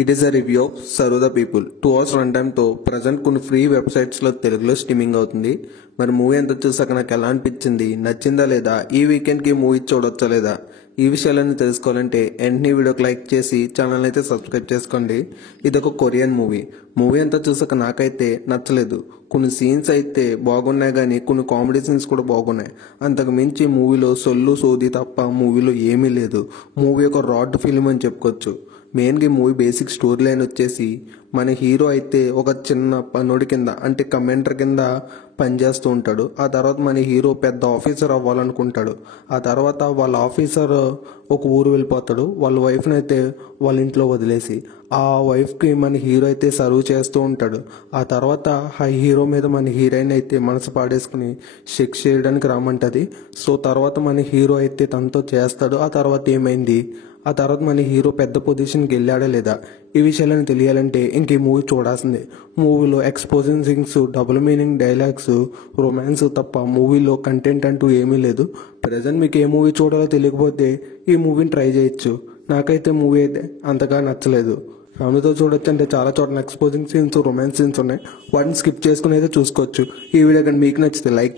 It is a review of Serve the People 2 hours run టైమ్తో present కొన్ని free వెబ్సైట్స్లో తెలుగులో స్ట్రీమింగ్ అవుతుంది. మరి మూవీ ఎంత చూసాక నాకు ఎలా అనిపించింది, నచ్చిందా లేదా, ఈ వీకెండ్కి మూవీ చూడొచ్చా లేదా, ఈ విషయాలన్నీ తెలుసుకోవాలంటే వెంటనే వీడియోకి లైక్ చేసి ఛానల్ అయితే సబ్స్క్రైబ్ చేసుకోండి. ఇది ఒక కొరియన్ మూవీ అంతా చూసాక నాకైతే నచ్చలేదు. కొన్ని సీన్స్ అయితే బాగున్నాయి కానీ కొన్ని కామెడీ సీన్స్ కూడా బాగున్నాయి. అంతకు మించి మూవీలో సొల్లు సోది తప్ప మూవీలో ఏమీ లేదు. మూవీ ఒక రాడ్ ఫిల్మ్ అని చెప్పుకోవచ్చు. మెయిన్గా మూవీ బేసిక్ స్టోరీ లైన్ వచ్చేసి మన హీరో అయితే ఒక చిన్న పనుడి కింద అంటే కమెంటర్ కింద పనిచేస్తూ ఉంటాడు. ఆ తర్వాత మన హీరో పెద్ద ఆఫీసర్ అవ్వాలనుకుంటాడు. ఆ తర్వాత వాళ్ళ ఆఫీసర్ ఒక ఊరు వెళ్ళిపోతాడు. వాళ్ళ వైఫ్ని అయితే వాళ్ళ ఇంట్లో వదిలేసి ఆ వైఫ్కి మన హీరో అయితే సర్వ్ చేస్తూ ఉంటాడు. ఆ తర్వాత ఆ హీరో మీద మన హీరోయిన్ అయితే మనసు పాడేసుకుని సెక్స్ చేయడానికి రమ్మంటది. సో తర్వాత మన హీరో అయితే తనతో చేస్తాడు. ఆ తర్వాత ఏమైంది, ఆ తర్వాత మన హీరో పెద్ద పొజిషన్కి వెళ్ళాడా లేదా, ఈ విషయాలను తెలియాలంటే ఇంక ఈ మూవీ చూడాల్సిందే. మూవీలో exposing things, double meaning dialogues, romance తప్ప మూవీలో కంటెంట్ అంటూ ఏమీ లేదు. ప్రజెంట్ మీకు ఏ మూవీ చూడాలో తెలియకపోతే ఈ మూవీని ట్రై చేయొచ్చు. నాకైతే మూవీ అయితే అంతగా నచ్చలేదు. ఫ్యామిలీతో చూడొచ్చు అంటే చాలా చోట్ల ఎక్స్పోజింగ్ సీన్స్, రొమాన్స్ సీన్స్ ఉన్నాయి. వాటిని స్కిప్ చేసుకుని అయితే చూసుకోవచ్చు. ఈ వీడియో కానీ మీకు నచ్చితే లైక్